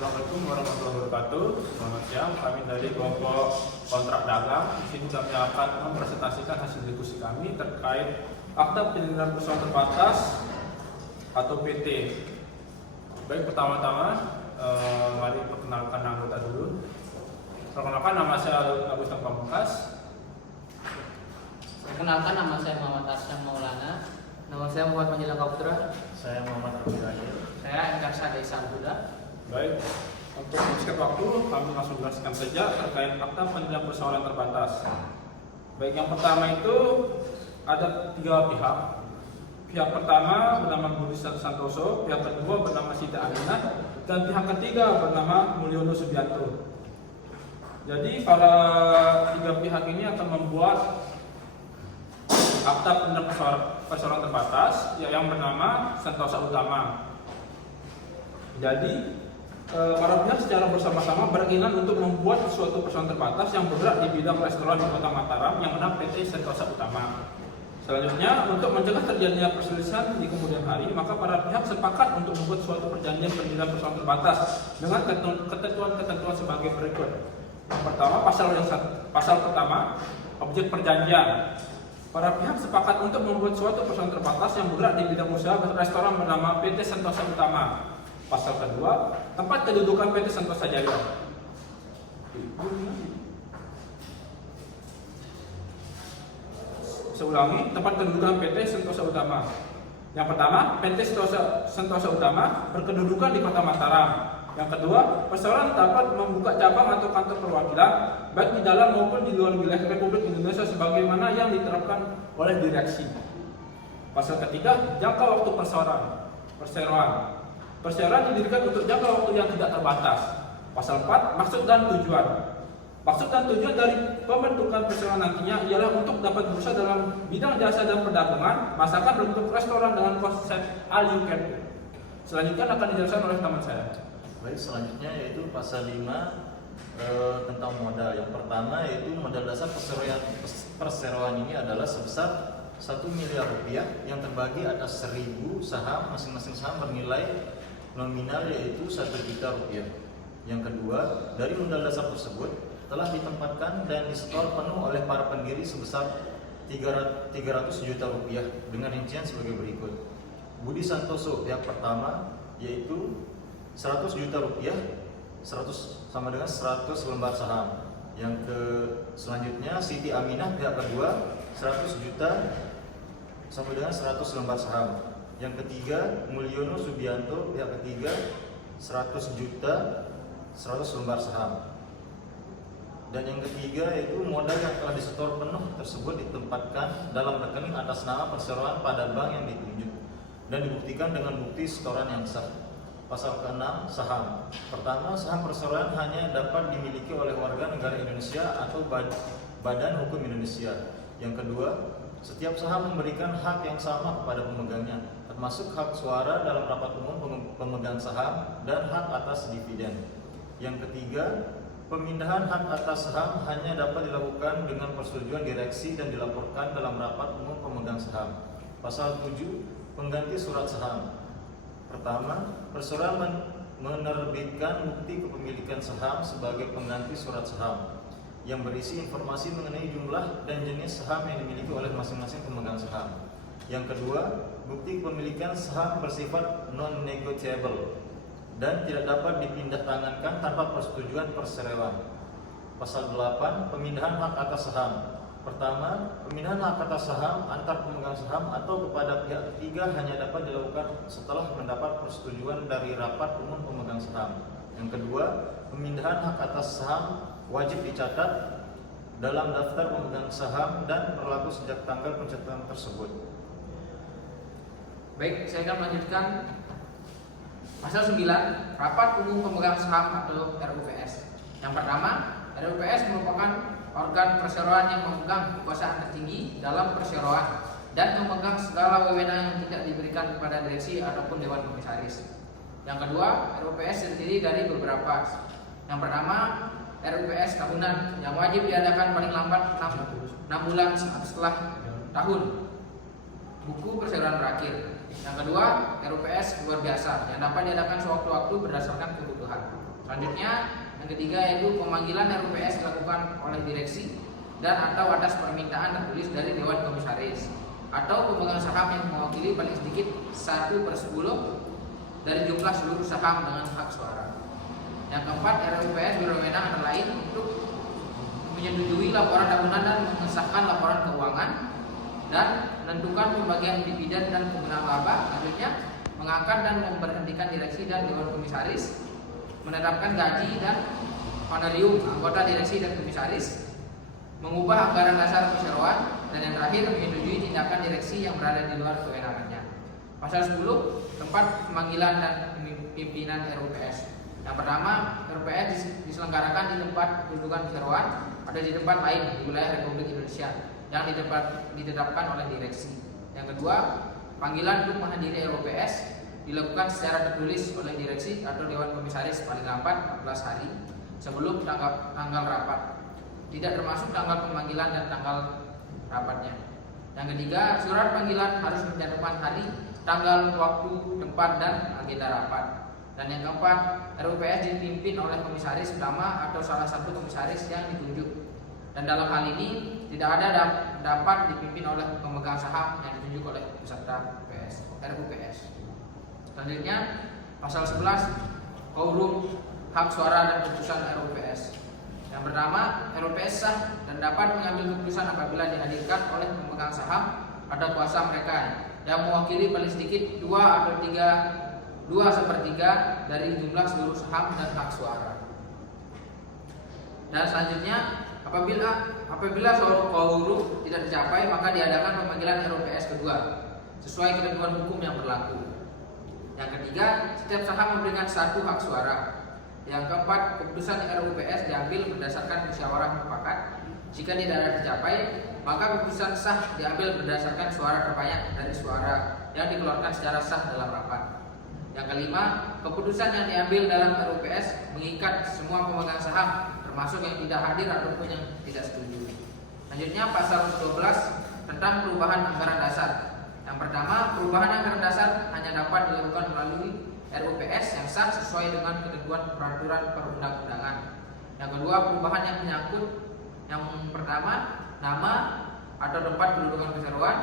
Assalamualaikum warahmatullahi wabarakatuh. Selamat siang. Kami dari kelompok kontrak dagang. Di sini kami akan mempresentasikan hasil diskusi kami terkait akta penyelenggaraan perusahaan terbatas atau PT. Baik, pertama-tama mari perkenalkan anggota dulu. Perkenalkan, nama saya Agus Pamungkas. Perkenalkan, nama saya Muhammad Aslam Maulana. Nama saya Muhammad Manjila Kauputra. Saya Muhammad Abdul Rahim. Saya Enkarsa Desa Buddha. Baik, untuk menghabiskan waktu kami langsung jelaskan saja terkait akta penyelenggaraan persoalan terbatas. Baik, yang pertama itu ada 3 pihak. Pihak pertama bernama Budi Santoso, pihak kedua bernama Siti Aminah, dan pihak ketiga bernama Mulyono Subianto. Jadi para 3 pihak ini akan membuat akta penyelenggaraan persoalan terbatas yang bernama Sentosa Utama. Jadi para pihak secara bersama-sama berkeinginan untuk membuat suatu persoalan terbatas yang bergerak di bidang restoran di Kota Mataram yang bernama PT Sentosa Utama. Selanjutnya, untuk mencegah terjadinya perselisihan di kemudian hari, maka para pihak sepakat untuk membuat suatu perjanjian penyelenggaraan persoalan terbatas dengan ketentuan-ketentuan sebagai berikut. Yang pertama, pasal pertama, objek perjanjian. Para pihak sepakat untuk membuat suatu persoalan terbatas yang bergerak di bidang usaha restoran bernama PT Sentosa Utama. Pasal kedua, tempat kedudukan PT Sentosa Jaya. Saya ulangi, tempat kedudukan PT Sentosa Utama. Yang pertama, PT Sentosa Utama berkedudukan di Kota Mataram. Yang kedua, perseroan dapat membuka cabang atau kantor perwakilan baik di dalam maupun di luar wilayah Republik Indonesia sebagaimana yang diterapkan oleh direksi. Pasal ketiga, jangka waktu perseroan. Perseroan didirikan untuk jangka waktu yang tidak terbatas. Pasal 4, maksud dan tujuan. Maksud dan tujuan dari pembentukan perseroan nantinya ialah untuk dapat berusaha dalam bidang jasa dan perdagangan, masakan berbentuk restoran dengan konsep all you can eat. Selanjutnya akan dijelaskan oleh teman saya. Baik, selanjutnya yaitu pasal 5 tentang modal. Yang pertama yaitu modal dasar perseroan ini adalah sebesar 1 miliar rupiah yang terbagi atas 1.000 saham, masing-masing saham bernilai nominal yaitu 1 juta rupiah. Yang kedua, dari modal dasar tersebut telah ditempatkan dan disetor penuh oleh para pendiri sebesar 300 juta rupiah dengan rincian sebagai berikut. Budi Santoso pihak pertama yaitu 100 juta rupiah, 100 sama dengan 100 lembar saham. Yang selanjutnya Siti Aminah pihak kedua 100 juta sama dengan 100 lembar saham. Yang ketiga Mulyono Subianto pihak ketiga 100 juta 100 lembar saham. Dan yang ketiga yaitu modal yang telah disetor penuh tersebut ditempatkan dalam rekening atas nama perseroan pada bank yang ditunjuk dan dibuktikan dengan bukti setoran yang sah. Pasal ke-6, saham. Pertama, saham perseroan hanya dapat dimiliki oleh warga negara Indonesia atau badan hukum Indonesia. Yang kedua, setiap saham memberikan hak yang sama kepada pemegangnya, termasuk hak suara dalam rapat umum pemegang saham dan hak atas dividen. Yang ketiga, pemindahan hak atas saham hanya dapat dilakukan dengan persetujuan direksi dan dilaporkan dalam rapat umum pemegang saham. Pasal 7, pengganti surat saham. Pertama, perseroan menerbitkan bukti kepemilikan saham sebagai pengganti surat saham yang berisi informasi mengenai jumlah dan jenis saham yang dimiliki oleh masing-masing pemegang saham. Yang kedua, bukti kepemilikan saham bersifat non-negotiable dan tidak dapat dipindah tangankan tanpa persetujuan perseroan. Pasal 8, pemindahan hak atas saham. Pertama, pemindahan hak atas saham antar pemegang saham atau kepada pihak ketiga hanya dapat dilakukan setelah mendapat persetujuan dari rapat umum pemegang saham. Yang kedua, pemindahan hak atas saham wajib dicatat dalam daftar pemegang saham dan berlaku sejak tanggal pencatatan tersebut. Baik, saya akan melanjutkan pasal 9, rapat umum pemegang saham atau RUPS. Yang pertama, RUPS merupakan organ perseroan yang memegang kekuasaan tertinggi dalam perseroan dan memegang segala wewenang yang tidak diberikan kepada direksi ataupun dewan komisaris. Yang kedua, RUPS terdiri dari beberapa. Yang pertama, RUPS tahunan yang wajib diadakan paling lambat 6 bulan setelah tahun buku perseroan berakhir. Yang kedua, RUPS luar biasa yang dapat diadakan sewaktu-waktu berdasarkan kebutuhan. Selanjutnya, yang ketiga yaitu pemanggilan RUPS dilakukan oleh direksi dan atau atas permintaan tertulis dari Dewan Komisaris atau pemegang saham yang mewakili paling sedikit 1/10 dari jumlah seluruh saham dengan hak suara. Yang keempat, RUPS berwenang antara lain untuk menyetujui laporan tahunan dan mengesahkan laporan keuangan dan menentukan pembagian dividen dan penggunaan laba. Selanjutnya, mengangkat dan memberhentikan direksi dan Dewan Komisaris, menetapkan gaji dan honorarium anggota direksi dan komisaris, mengubah anggaran dasar perseroan, dan yang terakhir menyetujui tindakan direksi yang berada di luar kewenangannya. Pasal 10, tempat pemanggilan dan pimpinan RUPS. Yang pertama, RUPS diselenggarakan di tempat kedudukan perseroan atau di tempat lain di wilayah Republik Indonesia yang ditetapkan oleh direksi. Yang kedua, panggilan untuk menghadiri RUPS dilakukan secara tertulis oleh direksi atau Dewan Komisaris paling lambat 14 hari sebelum tanggal rapat, tidak termasuk tanggal pemanggilan dan tanggal rapatnya. Yang ketiga, surat panggilan harus mencantumkan hari, tanggal, waktu, tempat, dan agenda rapat. Dan yang keempat, RUPS dipimpin oleh komisaris utama atau salah satu komisaris yang ditunjuk. Dan dalam hal ini tidak ada dapat dipimpin oleh pemegang saham yang ditunjuk oleh peserta RUPS. Selanjutnya, pasal 11, quorum, hak suara dan keputusan RUPS. Yang pertama, RUPS sah dan dapat mengambil keputusan apabila dihadirkan oleh pemegang saham atau kuasa mereka yang mewakili paling sedikit 2/3 dari jumlah seluruh saham dan hak suara. Dan selanjutnya, apabila quorum tidak dicapai, maka diadakan pemanggilan RUPS kedua sesuai ketentuan hukum yang berlaku. Yang ketiga, setiap saham memberikan 1 hak suara. Yang keempat, keputusan RUPS diambil berdasarkan musyawarah mufakat. Jika tidak dicapai, maka keputusan sah diambil berdasarkan suara terbanyak dari suara yang dikeluarkan secara sah dalam rapat. Yang kelima, keputusan yang diambil dalam RUPS mengikat semua pemegang saham, termasuk yang tidak hadir ataupun yang tidak setuju. Selanjutnya, pasal 12 tentang perubahan anggaran dasar. Yang pertama, perubahan anggaran dasar hanya dapat dilakukan melalui RUPS yang sah sesuai dengan ketentuan peraturan perundang-undangan. Yang kedua, perubahan yang menyangkut yang pertama, nama atau tempat kedudukan perseroan.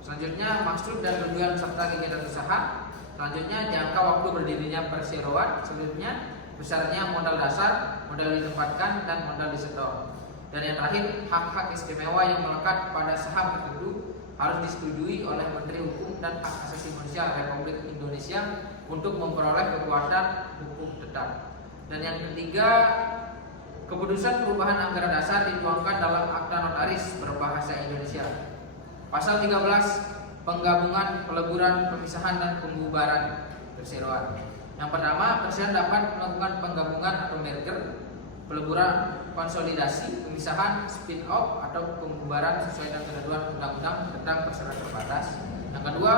Selanjutnya, maksud dan tujuan serta kegiatan usaha. Selanjutnya, jangka waktu berdirinya perseroan. Selanjutnya, besarnya modal dasar, modal ditempatkan, dan modal disetor. Dan yang terakhir, hak-hak istimewa yang melekat pada saham tertentu harus disetujui oleh Menteri Hukum dan Hak Asasi Manusia Republik Indonesia untuk memperoleh kekuatan hukum tetap. Dan yang ketiga, keputusan perubahan anggaran dasar dituangkan dalam akta notaris berbahasa Indonesia. Pasal 13, penggabungan, peleburan, pemisahan, dan pembubaran perseroan. Yang pertama, perseroan dapat melakukan penggabungan atau merger, peleburan, konsolidasi, pemisahan, spin-off, atau pembubaran sesuai dengan ketentuan undang-undang tentang perseroan terbatas. Yang kedua,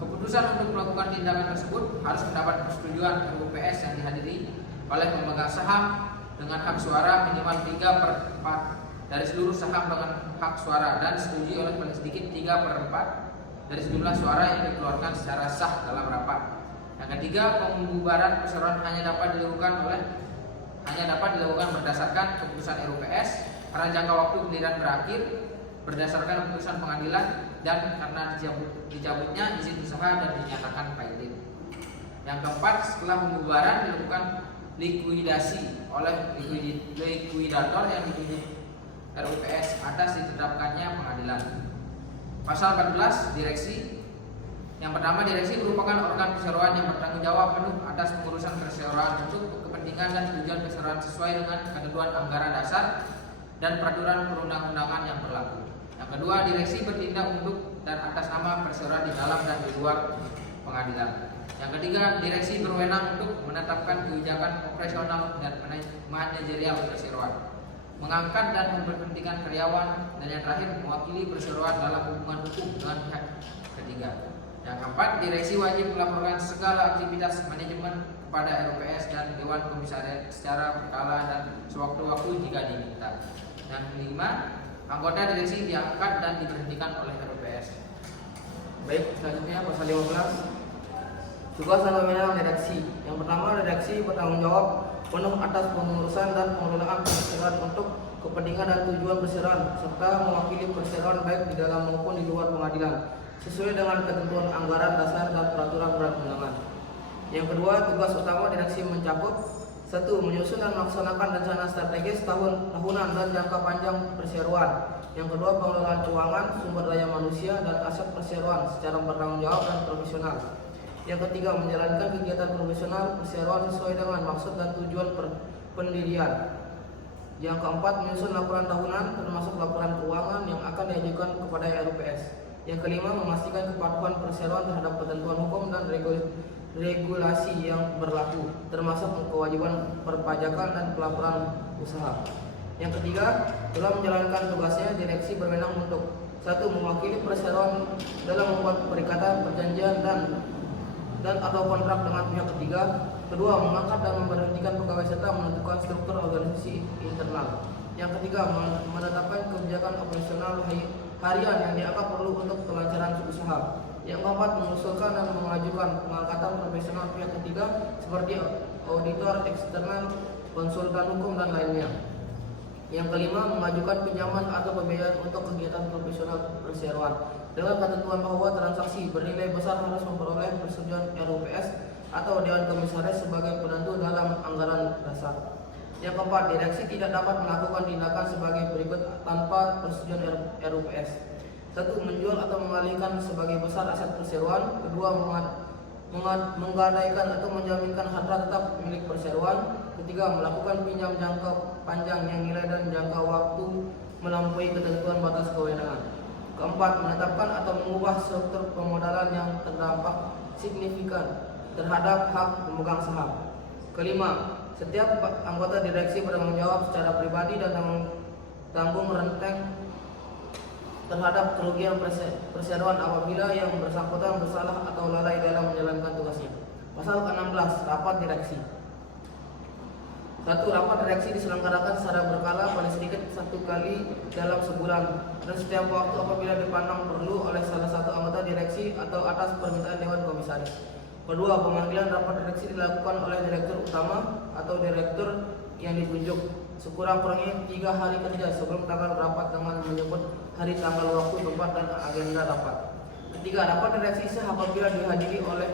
keputusan untuk melakukan tindakan tersebut harus mendapat persetujuan RUPS yang dihadiri oleh pemegang saham dengan hak suara minimal 3/4 dari seluruh saham dengan hak suara dan disetujui oleh paling sedikit 3/4 dari sejumlah suara yang dikeluarkan secara sah dalam rapat. Yang ketiga, pembubaran perseroan hanya dapat dilakukan berdasarkan keputusan RUPS karena jangka waktu pendirian berakhir berdasarkan keputusan pengadilan dan karena dicabutnya izin usaha dan dinyatakan pailit. Yang keempat, setelah pembubaran dilakukan likuidasi oleh likuidator yang ditunjuk RUPS atas ditetapkannya pengadilan. Pasal 14, direksi. Yang pertama, direksi merupakan organ perseroan yang bertanggung jawab penuh atas pengurusan perseroan untuk kepentingan dan tujuan perseroan sesuai dengan ketentuan anggaran dasar dan peraturan perundang-undangan yang berlaku. Yang kedua, direksi bertindak untuk dan atas nama perseroan di dalam dan di luar pengadilan. Yang ketiga, direksi berwenang untuk menetapkan kebijakan operasional dan manajerial perseroan, mengangkat dan memberhentikan karyawan, dan yang terakhir mewakili perseroan dalam hubungan hukum dengan pihak ketiga. Yang keempat, direksi wajib melaporkan segala aktivitas manajemen kepada RUPS dan Dewan Komisaris secara berkala dan sewaktu-waktu jika diminta. Yang kelima, anggota direksi diangkat dan diberhentikan oleh RUPS. Baik, selanjutnya pasal 15. Tugas dan wewenang redaksi. Yang pertama, redaksi bertanggung jawab penuh atas pengurusan dan pengelolaan perseroan untuk kepentingan dan tujuan perseroan serta mewakili perseroan baik di dalam maupun di luar pengadilan sesuai dengan ketentuan anggaran dasar dan peraturan perundang-undangan. Yang kedua, tugas utama redaksi mencakup 1. Menyusun dan melaksanakan rencana strategis tahunan dan jangka panjang perseroan. Yang kedua, pengelolaan keuangan, sumber daya manusia dan aset perseroan secara bertanggung jawab dan profesional. Yang ketiga, menjalankan kegiatan profesional perseroan sesuai dengan maksud dan tujuan pendirian. Yang keempat, menyusun laporan tahunan termasuk laporan keuangan yang akan diajukan kepada RUPS. Yang kelima, memastikan kepatuhan perseroan terhadap ketentuan hukum dan regulasi yang berlaku, termasuk kewajiban perpajakan dan pelaporan usaha. Yang ketiga, dalam menjalankan tugasnya, direksi berwenang untuk 1. Mewakili perseroan dalam membuat perikatan, perjanjian dan atau kontrak dengan pihak ketiga. Kedua, mengangkat dan memberhentikan pegawai serta menentukan struktur organisasi internal. Yang ketiga, menetapkan kebijakan operasional harian yang dianggap perlu untuk kelancaran usaha. Yang keempat, mengusulkan dan mengajukan pengangkatan profesional pihak ketiga seperti auditor eksternal, konsultan hukum dan lainnya. Yang kelima, mengajukan pinjaman atau pembiayaan untuk kegiatan profesional perseroan dengan ketentuan bahwa transaksi bernilai besar harus memperoleh persetujuan RUPS atau Dewan Komisaris sebagai penentu dalam anggaran dasar. Yang keempat, direksi tidak dapat melakukan tindakan sebagai berikut tanpa persetujuan RUPS. 1. Menjual atau mengalihkan sebagai besar aset perseroan. Kedua, menggadaikan atau menjaminkan harta tetap milik perseroan. Ketiga, melakukan pinjam jangka panjang yang nilai dan jangka waktu melampaui ketentuan batas kewenangan. Keempat, menetapkan atau mengubah struktur pemodalan yang terdampak signifikan terhadap hak pemegang saham. Kelima, setiap anggota direksi bertanggung jawab secara pribadi dan tanggung renteng terhadap kerugian perseroan apabila yang bersangkutan bersalah atau lalai dalam menjalankan tugasnya. Pasal ke-16, rapat direksi. 1. Rapat direksi diselenggarakan secara berkala paling sedikit 1 kali dalam sebulan dan setiap waktu apabila dipandang perlu oleh salah satu anggota direksi atau atas permintaan Dewan Komisaris. Kedua, pemanggilan rapat direksi dilakukan oleh direktur utama atau direktur yang ditunjuk sekurang-kurangnya 3 hari kerja sebelum tanggal rapat dengan menyebut hari, tanggal, waktu, tempat, dan agenda rapat. Ketiga, rapat direksi sah apabila dihadiri oleh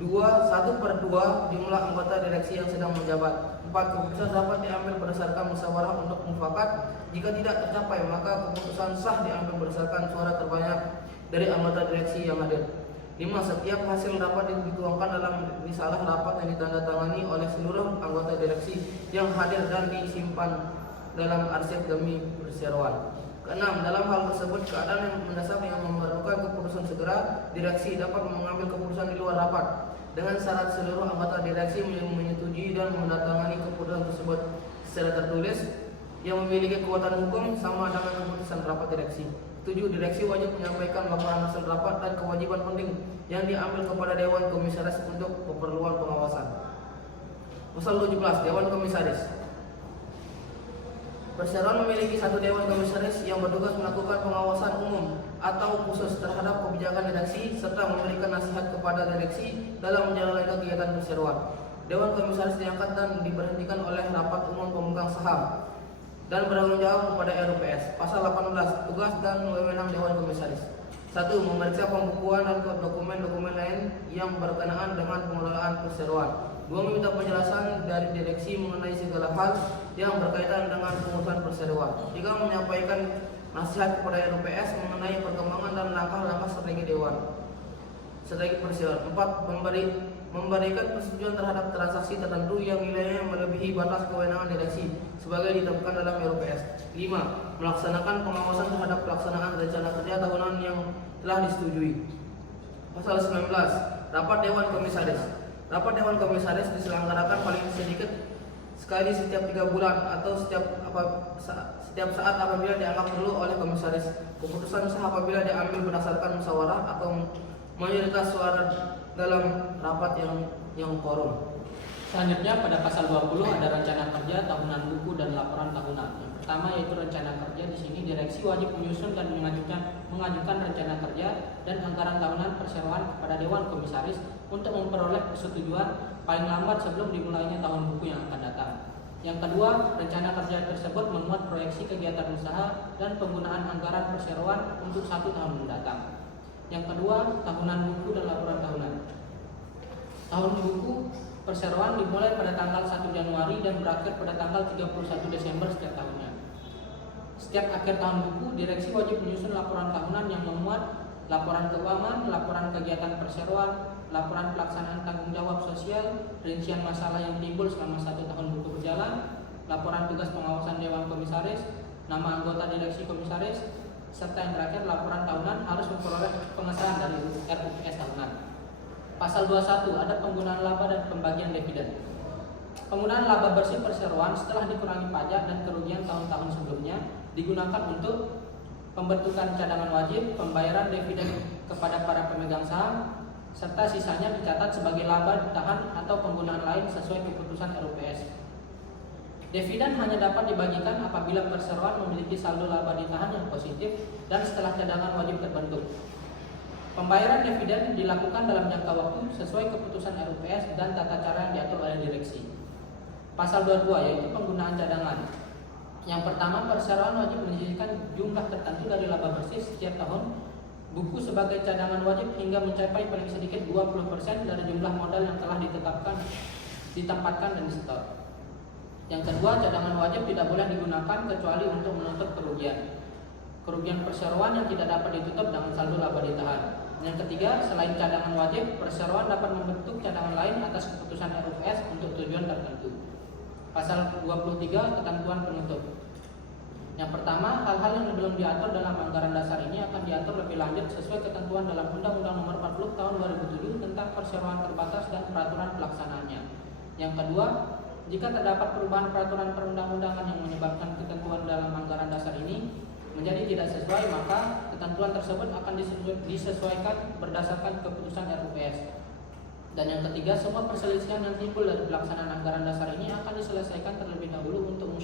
1/2 jumlah anggota direksi yang sedang menjabat. 4. Keputusan rapat diambil berdasarkan musyawarah untuk mufakat. Jika tidak tercapai, maka keputusan sah diambil berdasarkan suara terbanyak dari anggota direksi yang hadir. 5. Setiap hasil rapat dituangkan dalam risalah rapat yang ditandatangani oleh seluruh anggota direksi yang hadir dan disimpan dalam arsip demi perseroan. 6. Dalam hal tersebut, keadaan yang mendesak yang memerlukan keputusan segera, direksi dapat mengambil keputusan di luar rapat dengan syarat seluruh anggota direksi menyetujui dan menandatangani keputusan tersebut secara tertulis yang memiliki kekuatan hukum sama dengan keputusan rapat direksi. 7. Direksi wajib menyampaikan laporan hasil rapat dan kewajiban penting yang diambil kepada Dewan Komisaris untuk keperluan pengawasan. Pasal 17, Dewan Komisaris. Perseroan memiliki 1 Dewan Komisaris yang bertugas melakukan pengawasan umum atau khusus terhadap kebijakan redaksi serta memberikan nasihat kepada direksi dalam menjalankan kegiatan perseroan. Dewan Komisaris diangkat dan diberhentikan oleh rapat umum pemegang saham dan bertanggung jawab kepada RUPS. Pasal 18, tugas dan wewenang Dewan Komisaris. 1. Memeriksa pembukuan dan dokumen-dokumen lain yang berkenaan dengan pengelolaan perseroan. 2. Meminta penjelasan dari direksi mengenai segala hal yang berkaitan dengan pengurusan perseroan. 3. Menyampaikan nasihat kepada RUPS mengenai perkembangan dan langkah-langkah strategi perseroan. 4. Memberikan persetujuan terhadap transaksi tertentu yang nilainya melebihi batas kewenangan direksi sebagai ditetapkan dalam RUPS. 5. Melaksanakan pengawasan terhadap pelaksanaan rencana kerja tahunan yang telah disetujui. Pasal 19, Rapat Dewan Komisaris. Rapat Dewan Komisaris diselenggarakan paling sedikit sekali setiap 3 bulan atau setiap saat apabila dianggap perlu oleh komisaris. Keputusan sah apabila diambil berdasarkan musyawarah atau mayoritas suara dalam rapat yang quorum. Selanjutnya pada pasal 20 ada rencana kerja, tahunan buku dan laporan tahunan. Yang pertama yaitu rencana kerja. Di sini direksi wajib menyusun dan mengajukan rencana kerja dan anggaran tahunan perseroan kepada Dewan Komisaris untuk memperoleh persetujuan paling lambat sebelum dimulainya tahun buku yang akan datang. Yang kedua, rencana kerja tersebut memuat proyeksi kegiatan usaha dan penggunaan anggaran perseroan untuk 1 tahun mendatang. Yang kedua, tahunan buku dan laporan tahunan. Tahun buku perseroan dimulai pada tanggal 1 Januari dan berakhir pada tanggal 31 Desember setiap tahunnya. Setiap akhir tahun buku, direksi wajib menyusun laporan tahunan yang memuat laporan keuangan, laporan kegiatan perseroan, laporan pelaksanaan tanggung jawab sosial, rincian masalah yang timbul selama 1 tahun buku berjalan, laporan tugas pengawasan Dewan Komisaris, nama anggota direksi komisaris, serta yang terakhir laporan tahunan harus memperoleh pengesahan dari RUPS tahunan. Pasal 21 ada penggunaan laba dan pembagian dividen. Penggunaan laba bersih perseroan setelah dikurangi pajak dan kerugian tahun-tahun sebelumnya digunakan untuk pembentukan cadangan wajib, pembayaran dividen kepada para pemegang saham, serta sisanya dicatat sebagai laba ditahan atau penggunaan lain sesuai keputusan RUPS. Dividen hanya dapat dibagikan apabila perseroan memiliki saldo laba ditahan yang positif dan setelah cadangan wajib terbentuk. Pembayaran dividen dilakukan dalam jangka waktu sesuai keputusan RUPS dan tata cara yang diatur oleh direksi. Pasal 22 yaitu penggunaan cadangan. Yang pertama, perseroan wajib menyisihkan jumlah tertentu dari laba bersih setiap tahun buku sebagai cadangan wajib hingga mencapai paling sedikit 20% dari jumlah modal yang telah ditempatkan dan disetor. Yang kedua, cadangan wajib tidak boleh digunakan kecuali untuk menutup kerugian perseroan yang tidak dapat ditutup dengan saldo laba ditahan. Yang ketiga, selain cadangan wajib, perseroan dapat membentuk cadangan lain atas keputusan RUPS untuk tujuan tertentu. Pasal 23, ketentuan penutup. Yang pertama, hal-hal yang belum diatur dalam anggaran dasar ini akan diatur lebih lanjut sesuai ketentuan dalam Undang-Undang Nomor 40 Tahun 2007 tentang perseroan terbatas dan peraturan pelaksanaannya. Yang kedua, jika terdapat perubahan peraturan perundang-undangan yang menyebabkan ketentuan dalam anggaran dasar ini menjadi tidak sesuai, maka ketentuan tersebut akan disesuaikan berdasarkan keputusan RUPS. Dan yang ketiga, semua perselisihan yang timbul dari pelaksanaan anggaran dasar ini akan diselesaikan terlebih dahulu untuk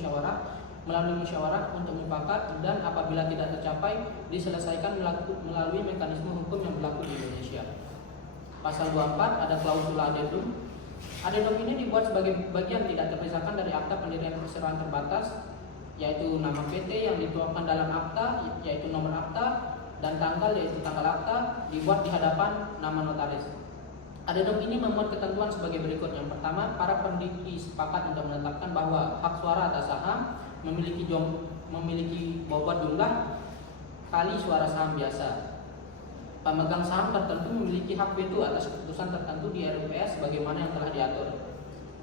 melalui musyawarah untuk mufakat, dan apabila tidak tercapai diselesaikan melalui mekanisme hukum yang berlaku di Indonesia. Pasal 24 ada klausul adendum. Adendum ini dibuat sebagai bagian tidak terpisahkan dari akta pendirian perseroan terbatas, yaitu nama PT yang dituangkan dalam akta, yaitu nomor akta, dan tanggal, yaitu tanggal akta, dibuat di hadapan nama notaris. Adendum ini memuat ketentuan sebagai berikut. Yang pertama, para pendiri sepakat untuk menetapkan bahwa hak suara atas saham memiliki bobot jumlah kali suara saham biasa. Pemegang saham tertentu memiliki hak veto atas keputusan tertentu di RUPS sebagaimana yang telah diatur.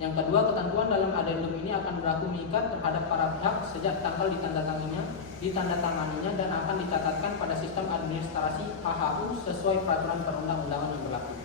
Yang kedua, ketentuan dalam adendum ini akan berlaku mengikat terhadap para pihak sejak tanggal ditandatanganinya dan akan dicatatkan pada sistem administrasi AHU sesuai peraturan perundang-undangan yang berlaku.